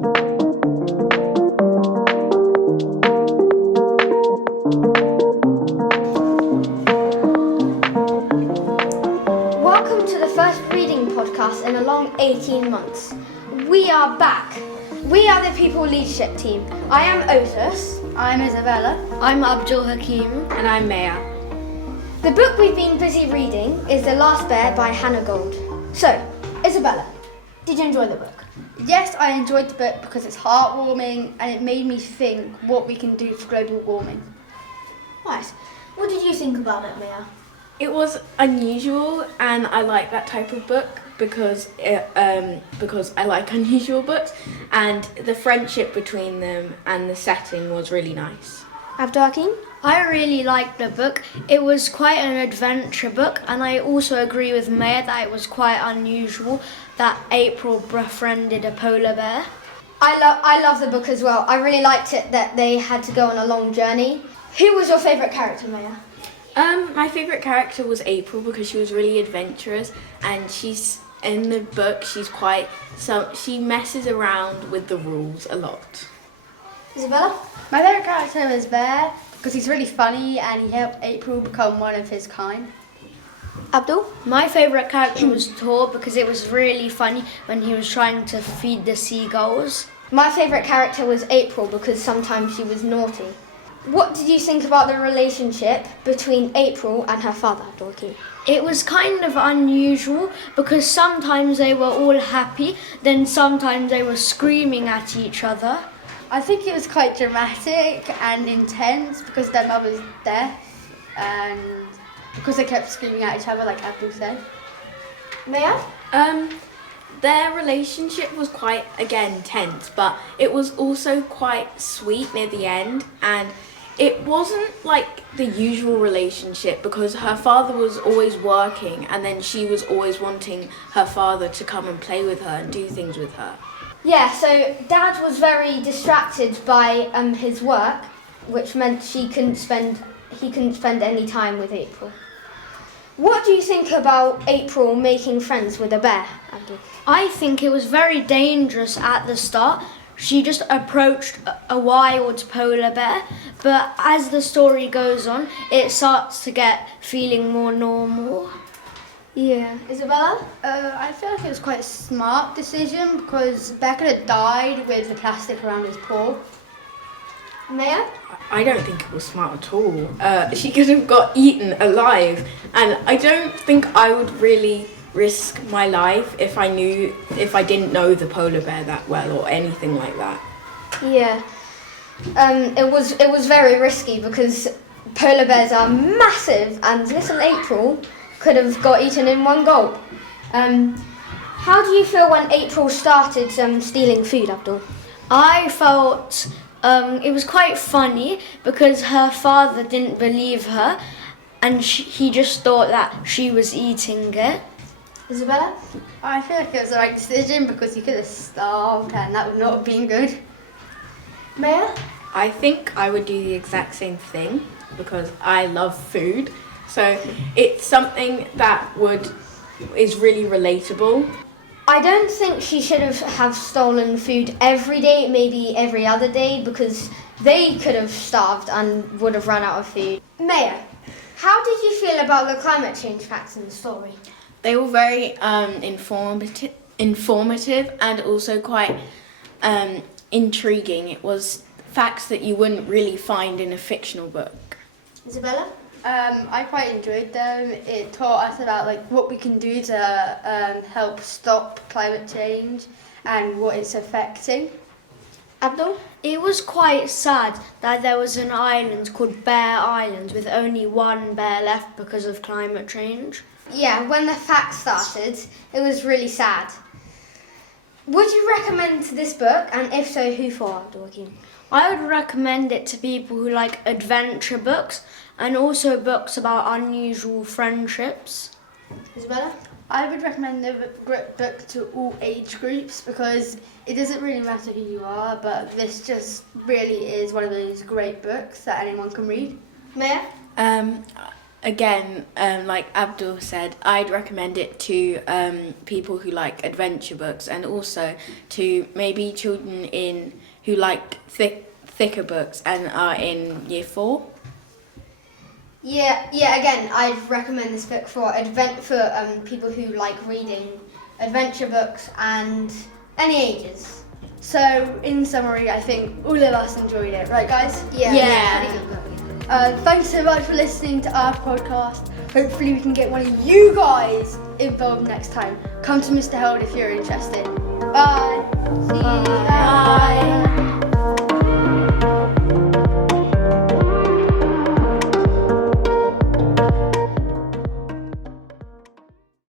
Welcome to the first reading podcast in a long 18 months. We are back. We are the People Leadership Team. I am Otis. I'm Isabella. I'm Abdul Hakim. And I'm Maya. The book we've been busy reading is The Last Bear by Hannah Gold. So, Isabella, did you enjoy the book? Yes, I enjoyed the book because it's heartwarming and it made me think what we can do for global warming. Nice. What did you think about it, Maya? It was unusual, and I like that type of book because I like unusual books, and the friendship between them and the setting was really nice. Abdul Hakim? I really liked the book. It was quite an adventure book, and I also agree with Maya that it was quite unusual that April befriended a polar bear. I love the book as well. I really liked it that they had to go on a long journey. Who was your favourite character, Maya? My favourite character was April because she was really adventurous, and she's in the book. She messes around with the rules a lot. Isabella? My favourite character was Bear because he's really funny and he helped April become one of his kind. Abdul? My favourite character was Tor because it was really funny when he was trying to feed the seagulls. My favourite character was April because sometimes she was naughty. What did you think about the relationship between April and her father, Abdul Hakim? It was kind of unusual because sometimes they were all happy, then sometimes they were screaming at each other. I think it was quite dramatic and intense because their mother's deaf and because they kept screaming at each other like Abdul said. Maya? Their relationship was quite, again, tense, but it was also quite sweet near the end, and it wasn't like the usual relationship because her father was always working and then she was always wanting her father to come and play with her and do things with her. Yeah, so Dad was very distracted by his work, which meant he couldn't spend any time with April. What do you think about April making friends with a bear, Abdul? I think it was very dangerous at the start. She just approached a wild polar bear, but as the story goes on, it starts to get feeling more normal. Yeah. Isabella? I feel like it was quite a smart decision because Bear could have died with the plastic around his paw. Maya? I don't think it was smart at all. She could have got eaten alive, and I don't think I would really risk my life if I didn't know the polar bear that well or anything like that. Yeah. It was very risky because polar bears are massive and little April could have got eaten in one gulp. How do you feel when April started stealing food, Abdul? I felt it was quite funny because her father didn't believe her and he just thought that she was eating it. Isabella? I feel like it was the right decision because he could have starved and that would not have been good. Maya? I think I would do the exact same thing because I love food. So it's something that is really relatable. I don't think she should have stolen food every day, maybe every other day, because they could have starved and would have run out of food. Maya, how did you feel about the climate change facts in the story? They were very informative and also quite intriguing. It was facts that you wouldn't really find in a fictional book. Isabella? I quite enjoyed them. It taught us about what we can do to help stop climate change and what it's affecting. Abdul? It was quite sad that there was an island called Bear Island with only one bear left because of climate change. Yeah, when the facts started, it was really sad. Would you recommend this book, and if so, who for, Abdul Hakim? I would recommend it to people who like adventure books and also books about unusual friendships. Isabella? I would recommend the book to all age groups because it doesn't really matter who you are, but this just really is one of those great books that anyone can read. Maya? again, like Abdul said, I'd recommend it to people who like adventure books, and also to maybe children who like thicker books and are in year 4. Yeah. Again, I'd recommend this book for people who like reading adventure books and any ages. So, in summary, I think all of us enjoyed it, right, guys? Yeah. Thanks so much for listening to our podcast. Hopefully, we can get one of you guys involved next time. Come to Mr. Held if you're interested. Bye. See you.